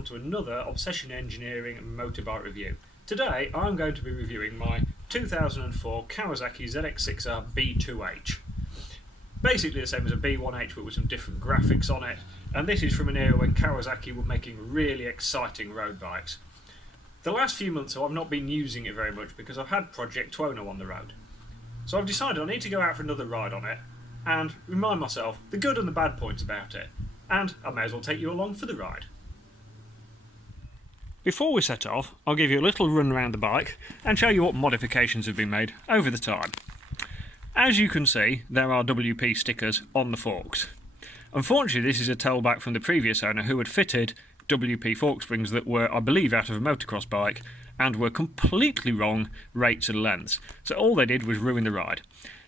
along to another Obsession Engineering motorbike review. Today I'm going to be reviewing my 2004 Kawasaki ZX6r B2H. Basically the same as a B1H but with some different graphics on it, and this is from an era when Kawasaki were making really exciting road bikes. The last few months I've not been using it very much because I've had Project Tuono on the road. So I've decided I need to go out for another ride on it and remind myself the good and the bad points about it, and I may as well take you along for the ride. Before we set off, I'll give you a little run around the bike and show you what modifications have been made over the time. As you can see, there are WP stickers on the forks. Unfortunately, this is a tailback from the previous owner who had fitted WP fork springs that were, I believe, out of a motocross bike and were completely wrong rates and lengths. So all they did was ruin the ride.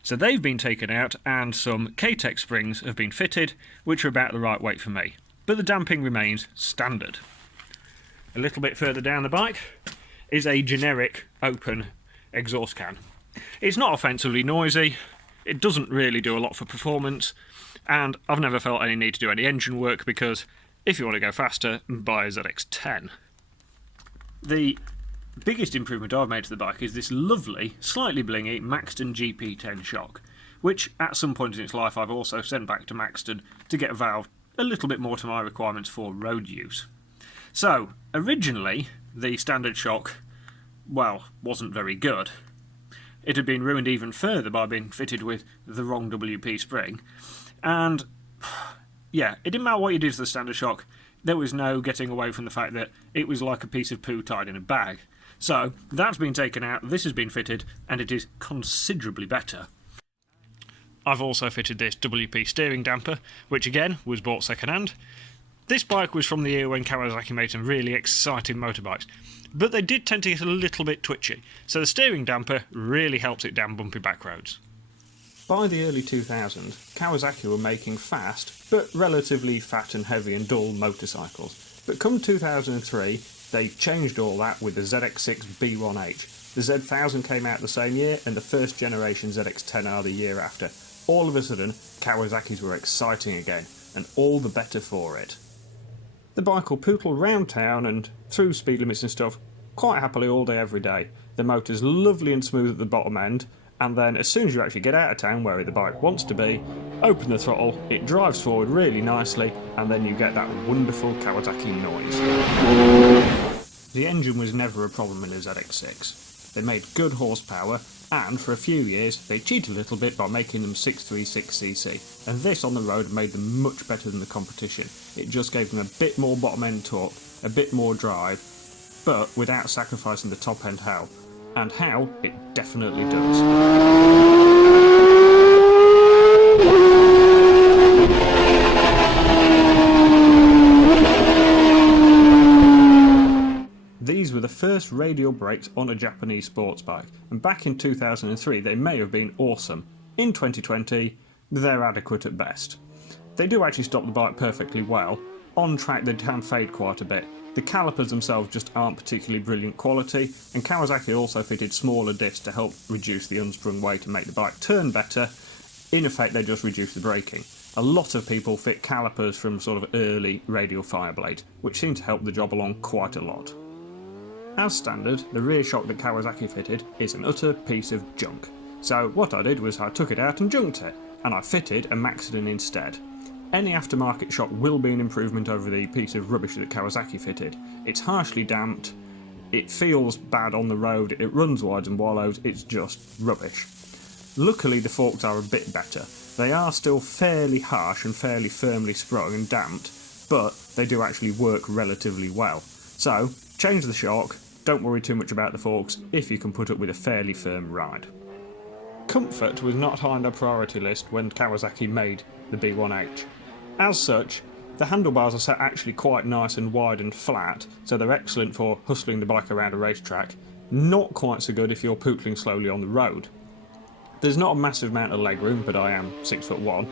So they've been taken out and some K-Tech springs have been fitted, which are about the right weight for me. But the damping remains standard. A little bit further down the bike is a generic open exhaust can. It's not offensively noisy, it doesn't really do a lot for performance, and I've never felt any need to do any engine work because if you want to go faster, buy a ZX10. The biggest improvement I've made to the bike is this lovely, slightly blingy Maxton GP10 shock, which at some point in its life I've also sent back to Maxton to get a valve a little bit more to my requirements for road use. So, originally, the standard shock, well, wasn't very good. It had been ruined even further by being fitted with the wrong WP spring, and yeah, it didn't matter what you did to the standard shock, there was no getting away from the fact that it was like a piece of poo tied in a bag. So, that's been taken out, this has been fitted, and it is considerably better. I've also fitted this WP steering damper, which again was bought second hand. This bike was from the era when Kawasaki made some really exciting motorbikes, but they did tend to get a little bit twitchy, so the steering damper really helps it down bumpy back roads. By the early 2000s, Kawasaki were making fast, but relatively fat and heavy and dull motorcycles. But come 2003, they changed all that with the ZX6r B1H. The Z1000 came out the same year, and the first generation ZX10R the year after. All of a sudden, Kawasaki's were exciting again, and all the better for it. The bike will pootle round town and through speed limits and stuff quite happily all day every day. The motor's lovely and smooth at the bottom end, and then as soon as you actually get out of town where the bike wants to be, open the throttle, it drives forward really nicely, and then you get that wonderful Kawasaki noise. The engine was never a problem in the ZX6. They made good horsepower, and for a few years they cheated a little bit by making them 636cc, and this on the road made them much better than the competition. It just gave them a bit more bottom end torque, a bit more drive, but without sacrificing the top end how. And how, it definitely does. These were the first radial brakes on a Japanese sports bike, and back in 2003 they may have been awesome. In 2020, they're adequate at best. They do actually stop the bike perfectly well. On track they can fade quite a bit. The calipers themselves just aren't particularly brilliant quality, and Kawasaki also fitted smaller discs to help reduce the unsprung weight and make the bike turn better. In effect, they just reduce the braking. A lot of people fit calipers from sort of early radial fireblade, which seem to help the job along quite a lot. As standard, the rear shock that Kawasaki fitted is an utter piece of junk. So what I did was I took it out and junked it, and I fitted a Maxton instead. Any aftermarket shock will be an improvement over the piece of rubbish that Kawasaki fitted. It's harshly damped, it feels bad on the road, it runs wides and wallows, it's just rubbish. Luckily the forks are a bit better. They are still fairly harsh and fairly firmly sprung and damped, but they do actually work relatively well. So, change the shock, don't worry too much about the forks if you can put up with a fairly firm ride. Comfort was not high on their priority list when Kawasaki made the B1H. As such, the handlebars are set actually quite nice and wide and flat, so they're excellent for hustling the bike around a racetrack. Not quite so good if you're pootling slowly on the road. There's not a massive amount of legroom, but I am 6'1",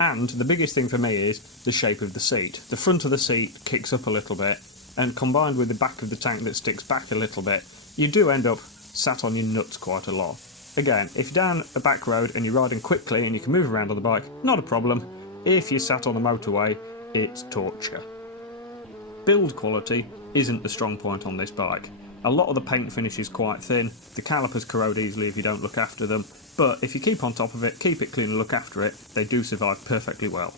and the biggest thing for me is the shape of the seat. The front of the seat kicks up a little bit, and combined with the back of the tank that sticks back a little bit, you do end up sat on your nuts quite a lot. Again, if you're down a back road and you're riding quickly and you can move around on the bike, not a problem. If you're sat on the motorway, it's torture. build quality isn't the strong point on this bike. A lot of the paint finish is quite thin, the calipers corrode easily if you don't look after them, but if you keep on top of it, keep it clean and look after it, they do survive perfectly well.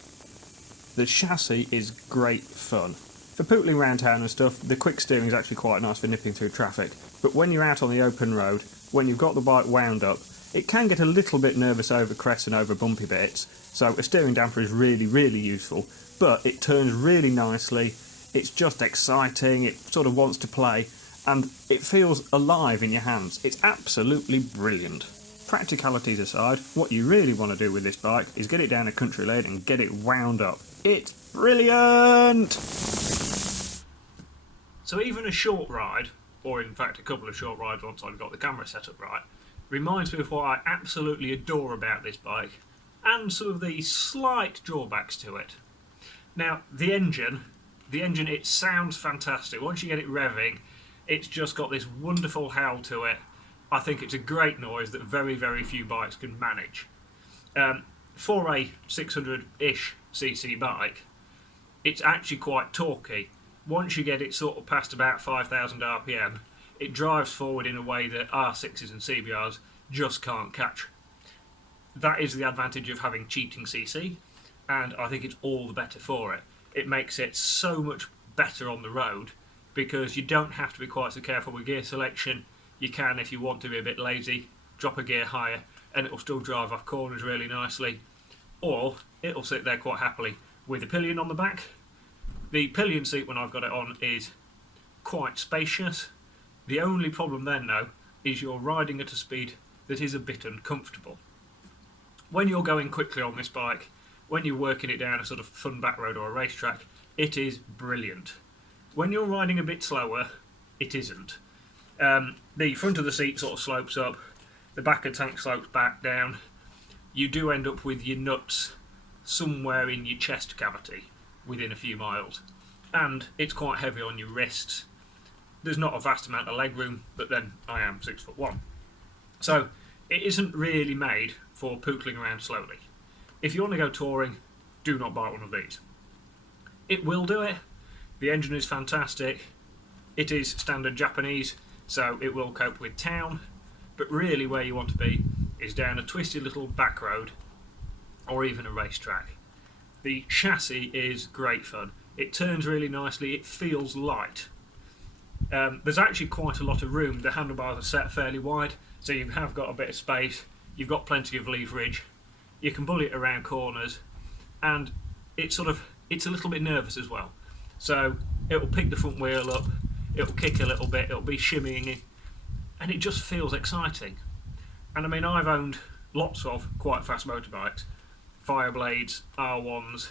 The chassis is great fun. For pootling around town and stuff, the quick steering is actually quite nice for nipping through traffic, but when you're out on the open road, when you've got the bike wound up, it can get a little bit nervous over crests and over bumpy bits, so a steering damper is really, really useful, but it turns really nicely, it's just exciting, it sort of wants to play, and it feels alive in your hands. It's absolutely brilliant. Practicalities aside, what you really want to do with this bike is get it down a country lane and get it wound up. It's brilliant! So even a short ride, or in fact a couple of short rides once I've got the camera set up right, reminds me of what I absolutely adore about this bike, and some of the slight drawbacks to it. Now, the engine, it sounds fantastic. Once you get it revving, it's just got this wonderful howl to it. I think it's a great noise that very, very few bikes can manage. For a 600-ish cc bike, it's actually quite torquey. Once you get it sort of past about 5,000 RPM, it drives forward in a way that R6s and CBRs just can't catch. That is the advantage of having cheating CC, and I think it's all the better for it. It makes it so much better on the road because you don't have to be quite so careful with gear selection. You can, if you want to be a bit lazy, drop a gear higher and it will still drive off corners really nicely, or it'll sit there quite happily with a pillion on the back. The pillion seat when I've got it on is quite spacious. The only problem then though is you're riding at a speed that is a bit uncomfortable. When you're going quickly on this bike, when you're working it down a sort of fun back road or a racetrack, it is brilliant. When you're riding a bit slower, it isn't. The front of the seat sort of slopes up, the back of the tank slopes back down. You do end up with your nuts somewhere in your chest cavity within a few miles, and it's quite heavy on your wrists. There's not a vast amount of leg room, but then I am 6'1", so it isn't really made for pootling around slowly. If you want to go touring, do not buy one of these. It will do it. The engine is fantastic. It is standard Japanese, so it will cope with town, but really where you want to be is down a twisted little back road or even a racetrack. The chassis is great fun. It turns really nicely, it feels light. There's actually quite a lot of room. The handlebars are set fairly wide, so you have got a bit of space, you've got plenty of leverage, you can bully it around corners, and it's a little bit nervous as well. So it'll pick the front wheel up, it'll kick a little bit, it'll be shimmying, and it just feels exciting. And I mean, I've owned lots of quite fast motorbikes, Fireblades, R1s,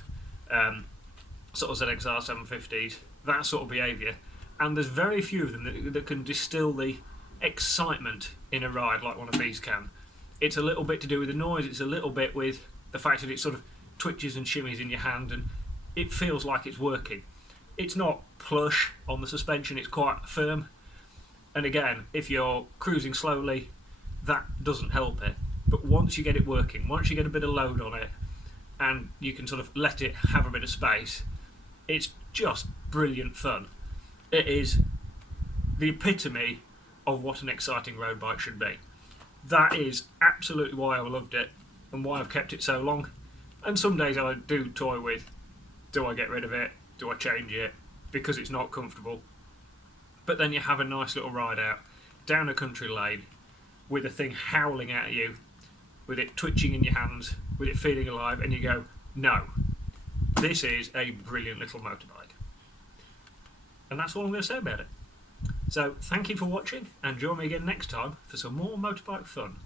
sort of ZX6r 750s, that sort of behaviour, and there's very few of them that can distill the excitement in a ride like one of these can. It's a little bit to do with the noise, it's a little bit with the fact that it sort of twitches and shimmies in your hand and it feels like it's working. It's not plush on the suspension, it's quite firm, and again, if you're cruising slowly, that doesn't help it. But once you get it working, once you get a bit of load on it and you can sort of let it have a bit of space, it's just brilliant fun. It is the epitome of what an exciting road bike should be. That is absolutely why I loved it and why I've kept it so long. And some days I do toy with, do I get rid of it? Do I change it? Because it's not comfortable. But then you have a nice little ride out down a country lane with a thing howling at you, with it twitching in your hands, with it feeling alive, and you go, no, this is a brilliant little motorbike. And that's all I'm going to say about it. So thank you for watching, and join me again next time for some more motorbike fun.